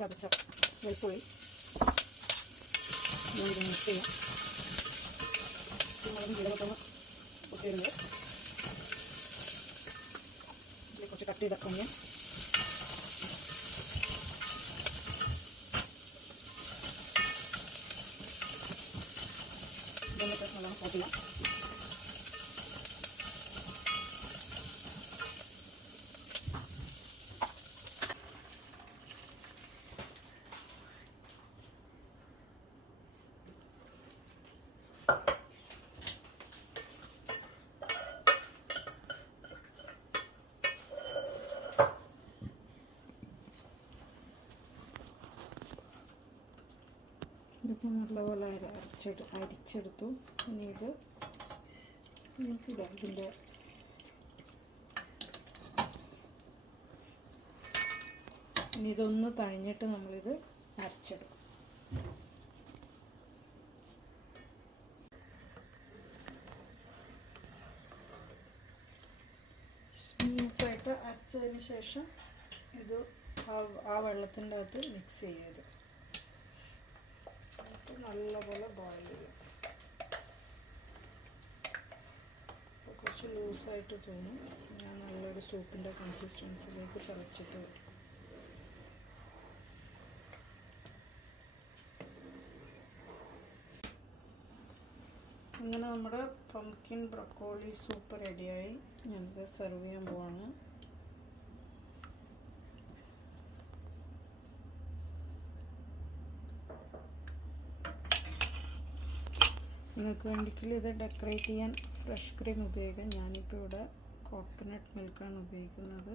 ചതച്ച വെളുത്തുള്ളി ഞാനിത് മിക്സ് ചെയ്യാം. മുളകും ജീരകത്തൊന്ന് പൊട്ടിയിടുന്നത് ഇതിൽ കുറച്ച് കട്ട് ചെയ്ത ഒന്നിയൻ ഇതൊന്നിട്ട് നല്ലോണം സോട്ട് ചെയ്യാം. ഇതിപ്പോൾ നല്ലപോലെ അരിച്ചെടുത്തു. ഇനി ഇതിൻ്റെ ഇനി ഇതൊന്ന് തണിഞ്ഞിട്ട് നമ്മളിത് അരച്ചെടുക്കും. സ്മൂത്തായിട്ട് അരച്ചതിന് ശേഷം ഇത് ആ വെള്ളത്തിൻ്റെ അകത്ത് മിക്സ് ചെയ്യത് നല്ലപോലെ ബോയിൽ ചെയ്യും. അപ്പോൾ കുറച്ച് ലൂസായിട്ട് തോന്നും. ഞാൻ നല്ലൊരു സൂപ്പിൻ്റെ കൺസിസ്റ്റൻസിലേക്ക് തിളച്ചിട്ട് വരും. അങ്ങനെ നമ്മുടെ പംകിൻ ബ്രൊക്കോളി സൂപ്പ് റെഡിയായി. ഞാനിത് സെർവ് ചെയ്യാൻ പോവാണ്. നിങ്ങൾക്ക് വേണ്ടിയെങ്കിൽ ഇത് ഡെക്കറേറ്റ് ചെയ്യാൻ ഫ്രഷ് ക്രീം ഉപയോഗിക്കാം. ഞാനിപ്പോൾ ഇവിടെ കോക്കനട്ട് മിൽക്കാണ് ഉപയോഗിക്കുന്നത്.